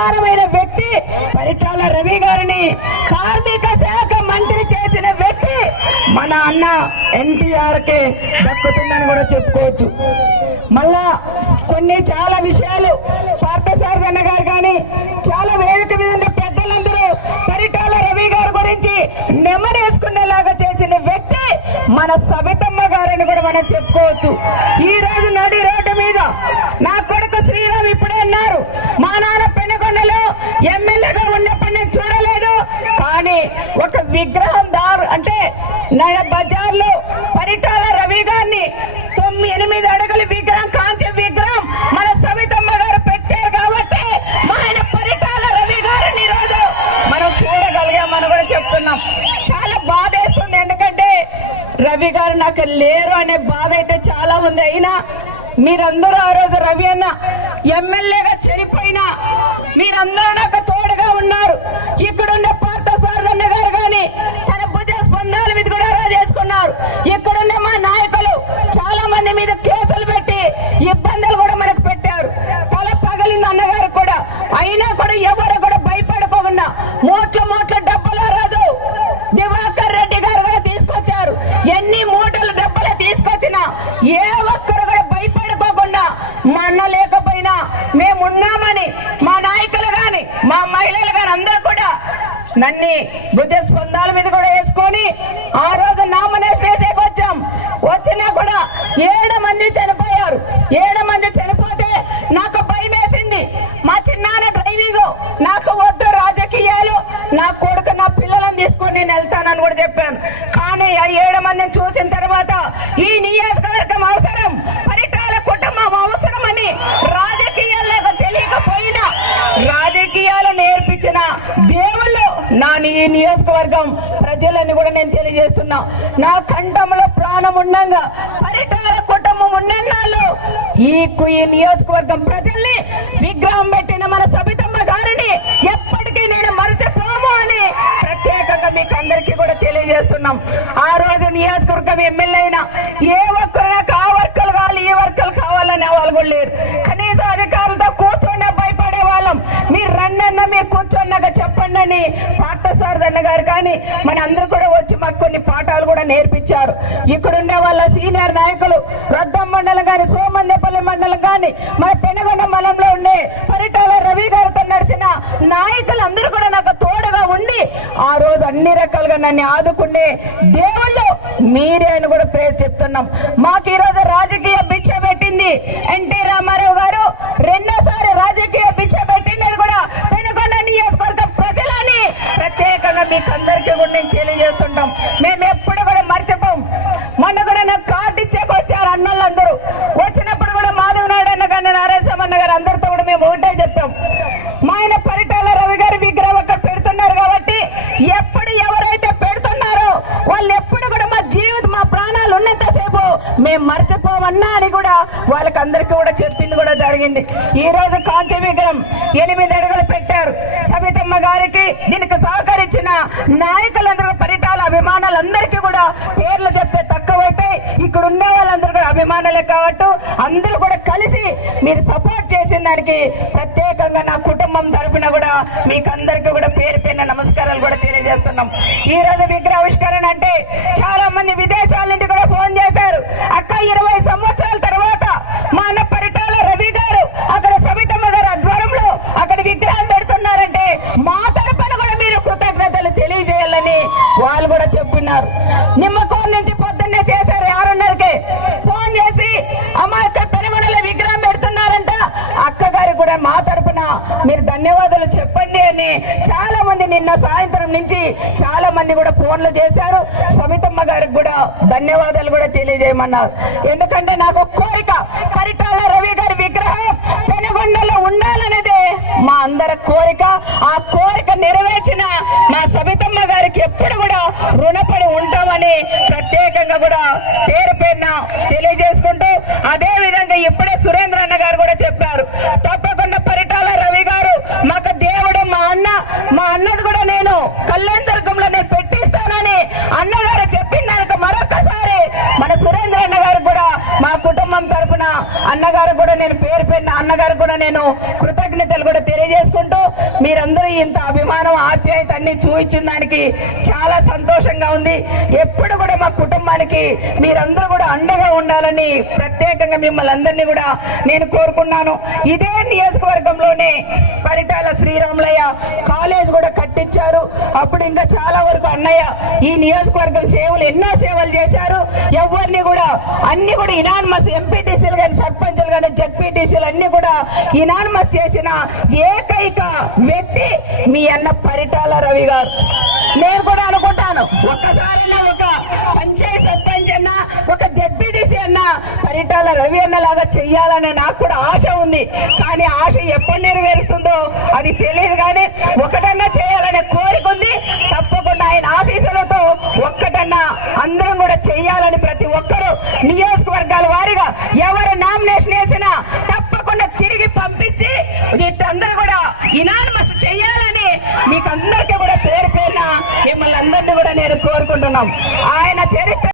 సమానమైన వ్యక్తి పరిటాల రవి గారిని కార్మిక శాఖ మంత్రి చేసిన వ్యక్తి మన అన్న ఎన్టీఆర్ కే దక్కుతుందని కూడా చెప్పుకోవచ్చు. మళ్ళా కొన్ని చాలా విషయాలు పార్థసారథి అన్న గారు కానీ చాలా వేదిక మీద ఉన్న పెద్దలందరూ పరిటాల రవి గారి గురించి నెమరేసుకునేలాగా చేసిన వ్యక్తి మన సవితమ్మ గారని కూడా మనం చెప్పుకోవచ్చు. ఈ రోజు నడి రోడ్డు మీద నా కొడుకు శ్రీరామ్ ఇప్పుడే అన్నారు మా నాన్న తెలంగాణలో ఎమ్మెల్యేగా ఉన్నప్పుడు నేను చూడలేదు. కానీ ఒక విగ్రహం దారు అంటే బజార్ బజార్లో పరిటాల రవి గారిని తొమ్మిది ఎనిమిది అడుగులు విగ్రహం కాంతి విగ్రహం మన సవితమ్మ గారు పెట్టారు కాబట్టి మా ఆయన పరిటాల రవి గారిని ఈరోజు మనం చూడగలిగామని కూడా చెప్తున్నాం. చాలా బాధేస్తుంది ఎందుకంటే రవి గారు నాకు లేరు అనే బాధ అయితే చాలా ఉంది. అయినా మీరందరూ ఆ రోజు రవి అన్న ఎమ్మెల్యేగా చనిపోయినా మీరందరూ నన్ని బుద్ధ స్పందాల మీద కూడా వేసుకొని ఆ రోజు నామినేషన్ వేసేకి వచ్చాం. వచ్చినా కూడా ఏడు మంది చనిపోయారు. ఏడు మంది చనిపోతే నాకు భయం వేసింది. మా చిన్నాన్న డ్రైవింగ్ నాకు వద్దు రాజకీయాలు నా కొడుకు నా పిల్లలను తీసుకొని నేను వెళ్తానని కూడా చెప్పాను. కానీ ఆ ఏడు మందిని చూసిన తర్వాత ఈ నియోజకవర్గం ప్రజలని కూడా నేను తెలియజేస్తున్నా. నా కంఠంలో ప్రాణం ఉండంగా పరిటాల కుటుంబం ఉన్నన్నాళ్ళు ఈ కు- ఈ నియోజకవర్గం ప్రజల్ని విగ్రహం పెట్టిన మన సబితమ్మ గారిని ఎప్పటికీ నేను మరచిపోము అని ప్రత్యేకంగా మీకు అందరికీ కూడా తెలియజేస్తున్నాం. ఆ రోజు నియోజకవర్గం ఎమ్మెల్యే అయినా ఏ ఒక్కరు నాకు ఆ వర్కలు కావాలి ఈ వర్కలు కావాలని వాళ్ళు కూడా లేరు. కనీస అధికారులతో కూర్చొని భయపడే వాళ్ళం. మీరు రన్నన్న మీరు కూర్చొన్నాక చెప్పండి అని పార్థసారథన్న గారు కానీ మన అందరూ కూడా వచ్చి మాకు కొన్ని పాఠాలు కూడా నేర్పించారు. ఇక్కడ ఉండే వాళ్ళ సీనియర్ నాయకులు రద్దం మండలం కానీ సోమందేపల్లి మండలం కానీ మన పెనుగొండ మండలంలో ఉండే పరిటాల రవి గారితో నడిచిన నాయకులు అందరూ కూడా నాకు తోడుగా ఉండి ఆ రోజు అన్ని రకాలుగా నన్ను ఆదుకునే దేవుళ్ళు మీరే అని కూడా పేరు చెప్తున్నాం. మాకు ఈ రోజు రాజకీయ భిక్ష పెట్టింది ఎన్టీ రామారావు మీకు అందరికీ కూడా నేను తెలియజేస్తుంటాం. మేము ఎప్పుడు కూడా మర్చిపోం మొన్న కూడా నాకు కార్డు ఇచ్చేకి వచ్చారు అన్నోళ్ళందరూ వచ్చినప్పుడు కూడా మాధవ్ నాయుడు అన్న కానీ నారాయణ అన్న గారు అందరితో కూడా మేము ఒకటే చెప్పాం మా ఆయన పరిటాల రవి గారి విగ్రహం అక్కడ పెడుతున్నారు కాబట్టి ఎప్పుడు ఎవరైతే పెడుతున్నారో వాళ్ళు ఎప్పుడు కూడా మా జీవితం మా ప్రాణాలు ఉన్నంత సేపు మేము మర్చిపోమన్నా అని వాళ్ళకి వాళ్ళకందరికీ కూడా చెప్పింది కూడా జరిగింది. ఈ రోజు కాంతి విగ్రహం ఎనిమిది అడుగులు పెట్టారు. సబితమ్మ గారికి దీనికి సహకరించిన నాయకులందరూ పరిటాల అభిమానులందరికీ కూడా పేర్లు చెప్తే తక్కువైతే ఇక్కడ ఉన్న వాళ్ళందరూ కూడా అభిమానులే కాబట్టి అందరూ కూడా కలిసి మీరు సపోర్ట్ చేసిన దానికి ప్రత్యేకంగా నా కుటుంబం తరపున కూడా మీకు అందరికీ కూడా పేరు పైన నమస్కారాలు కూడా తెలియజేస్తున్నాం. ఈ రోజు విగ్రహావిష్కరణ అంటే చాలా మంది విదేశాల నుండి కూడా ఫోన్ చేశారు. అక్క ఇరవై సంవత్సరాలు తర్వాత మా అన్న పరిటాల రవి గారు అక్కడ సవితమ్మ గారు ఆధ్వర్యంలో అక్కడ విగ్రహం పెడుతున్నారంటే మా తరపున కూడా మీరు కృతజ్ఞతలు తెలియజేయాలని వాళ్ళు కూడా నిమ్మకూరు నుంచి పొద్దున్నే చేశారు ఆరున్నరకే. ఫోన్ చేసి అమ్మ ఇక్కడ విగ్రహం పెడుతున్నారంట. అక్క గారికి కూడా మా తరపున మీరు ధన్యవాదాలు చెప్పండి అని చాలా మంది నిన్న సాయంత్రం నుంచి చాలా మంది కూడా ఫోన్లు చేశారు. సమితమ్మ గారికి కూడా ధన్యవాదాలు కూడా తెలియజేయమన్నారు. ఎందుకంటే నాకు కోరిక పరిటాల రవి గారి విగ్రహం పెనుగొండలో ఉండాలనేదే మా అందరి కోరిక. ఆ కోరిక నెరవేర్చిన మా సబితమ్మ గారికి ఎప్పుడు కూడా రుణపడి అని ప్రత్యేకంగా కూడా పేరు పేరున తెలియజేసుకుంటూ అదే విధంగా ఇప్పుడే సురేంద్ర అన్న గారు కూడా చెప్పారు తప్పకుండా పరిటాల రవి గారు మాకు దేవుడు మా అన్న మా అన్నది కూడా నేను కళ్యాణదుర్గంలో నేను పెట్టిస్తానని అన్నగారు చెప్పిన దానికి మరొకసారి మన సురేంద్ర అన్న గారు కూడా మా కుటుంబం తరపున అన్నగారు కూడా నేను కృతజ్ఞతలు కూడా తెలియజేసుకుంటూ మీరందరూ ఇంత అభిమానం ఆప్యాయత అన్ని చూపించిన దానికి చాలా సంతోషంగా ఉంది. ఎప్పుడు కూడా మా కుటుంబానికి మీరందరూ కూడా అండగా ఉండాలని ప్రత్యేకంగా మిమ్మల్ని అందరినీ కూడా నేను కోరుకున్నాను. ఇదే నియోజకవర్గంలోనే పరిటాల శ్రీరాములయ్య కాలేజ్ కూడా కట్టించారు. అప్పుడు ఇంకా చాలా వరకు అన్నయ్య ఈ నియోజకవర్గం సేవలు ఎన్నో సేవలు చేశారు. ఎవరిని కూడా అన్ని కూడా ఇనానిమస్ ఎంపీటీసీలు కానీ సర్పంచులు కానీ జడ్పీటీసీలు అన్ని కూడా ఇనానిమస్ చేసిన ఏకైక వ్యక్తి మీ అన్న పరిటాల రవి గారు. నేను కూడా అనుకుంటాను ఒక్కసారి ఒక పంచాయతీ సర్పంచ్ అన్న ఒక జడ్పీటీసీ అన్న పరిటాల రవి అన్న లాగా చెయ్యాలనే నాకు కూడా ఆశ ఉంది. కానీ ఆశ ఎప్పుడు నెరవేరుస్తుందో అది తెలియదు కానీ ఒకటన్నా చేయాలి. నియోజకవర్గాల వారిగా ఎవరు నామినేషన్ వేసినా తప్పకుండా తిరిగి పంపించి వీటందరూ కూడా ఇనానమస్ చెయ్యాలని మీకు అందరికీ కూడా పేరు పేరున మిమ్మల్ని అందరినీ కూడా నేను కోరుకుంటున్నాం. ఆయన చరిత్ర